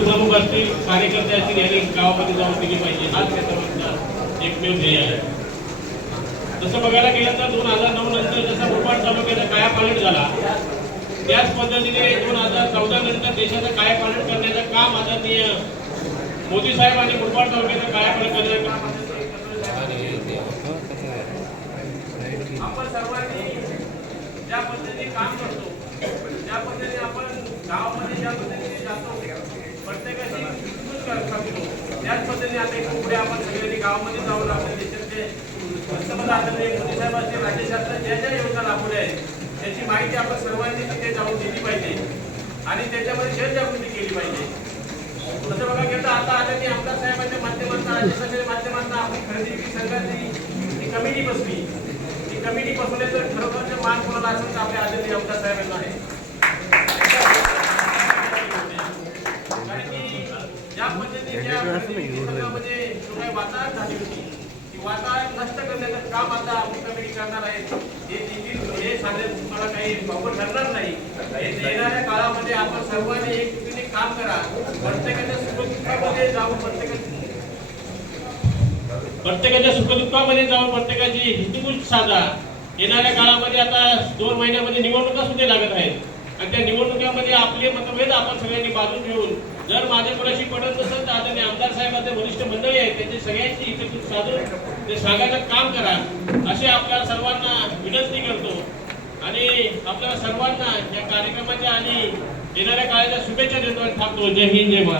प्रमुख असतील कार्यकर्ते असतील यांनी गावामध्ये जाऊन दिली पाहिजे. हाच त्याचा एकमेव ध्येय आहे. तसं बघायला गेलं तर दोन हजार नऊ नंतर जसा भोपाळ तालुक्याचा कायापालट झाला त्याच पद्धतीने दोन हजार चौदा नंतर देशाचं कायापालट करण्याचं काम आदरणीय मोदी साहेब आणि भोपाळ तालुक्याचं कायापालट करण्याचं काम आपण सर्वांनी ज्या पद्धतीने काम करतो त्या पद्धतीने आपण गावामध्ये ज्या पद्धतीने जातो प्रत्येकाची करतो त्याच पद्धतीने आता इथून पुढे आपण सगळ्यांनी गावामध्ये जाऊन आपल्या देशाचे पंतप्रधान आदरणीय मोदी साहेब असतील राज्यशास्त्रात ज्या ज्या योजना राबवल्या आहेत त्याची माहिती आपण सर्वांनी तिथे जाऊन दिली पाहिजे. आणि त्याच्यामध्ये जनजागृती केली पाहिजे. तसं बघा गेलं आता आता आदरणीय आमदार साहेबांच्या माध्यमातून राज्यसभेच्या माध्यमातून आपली खरेदी विक्री संघाची जी कमिटी बसली ती कमिटी बसवली तर खरोखरचे मान कोणाला असेल तर आपल्या आदरणीय आमदार साहेबांना आहे पद्धतीने त्या खरेदी विक्री संघामध्ये जो काही वातावरण झाली होती. ती वातावरण नष्ट करण्याचं काम आता आपली कमिटी करणार आहे हे देखील हे सांगण्यात तुम्हाला काही वापर ठरणार नाही. हे येणाऱ्या काळामध्ये आपण सर्वांनी एकजुटीने काम करा. प्रत्येकाच्या सुखदुःखामध्ये जाऊन प्रत्येकाच्या प्रत्येकाच्या सुखदुःखामध्ये जाऊन प्रत्येकाची हितगुज साधा. येणाऱ्या काळामध्ये आता दोन महिन्यामध्ये निवडणुका सुद्धा लागत आहेत. आणि त्या निवडणुकामध्ये आपले मतभेद आपण सगळ्यांनी बाजू घेऊन जर माझ्या कोणाशी पडत नसेल तर आदरणीय आमदार साहेबांचे वरिष्ठ मंडळी आहेत त्यांची सगळ्यांची हितगुज साधून ते सांगायचं काम करा. असे आपल्या सर्वांना विनंती करतो. आणि आपल्या सर्वांना या कार्यक्रमाच्या आणि येणाऱ्या काळाच्या शुभेच्छा देतो आणि थांबतो. जय हिंद जय महाराज